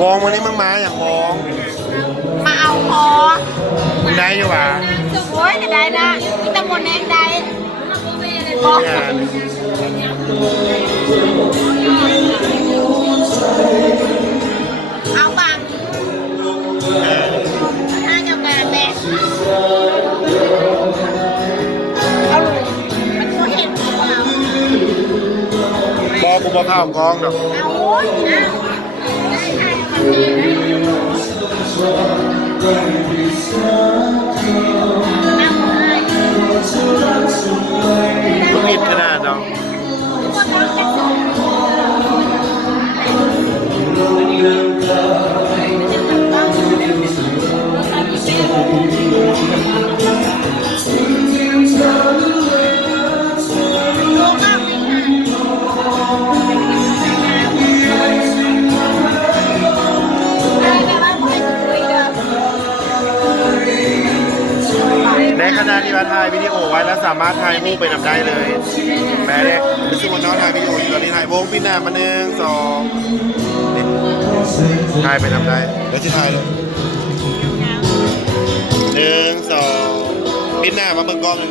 วงวันนี้มึงมาอย่างวง มาเอาคอ มึงได้อยู่หวะ โอ้ยจะได้นะมีตะมนแดงได้บอง าน เอาบังห้าเจ้าการแม่เอาลูกมันก็เห็นว่าเอา บอกกูบอกข้าวกองดอก เอาโอ้ยนะได้ให้มันดีได้นั่งให้ มึงนิดขนาดดอก ก็ต้องจะส่ง ในขณะที่ว่าถ่ายวิดีโอไว้แล้วสามารถถ่ายรูปไปนำได้เลยแม่เนี่ยรู้สึกว่าน้องถ่ายวิดีโออยู่ตอนนี้ถ่ายวงพี่หน้ามา1 2นี่ถ่ายไปนำได้เดี๋ยวจะถ่ายเลย1 2พี่หน้ามาเบิ่งกล้อง1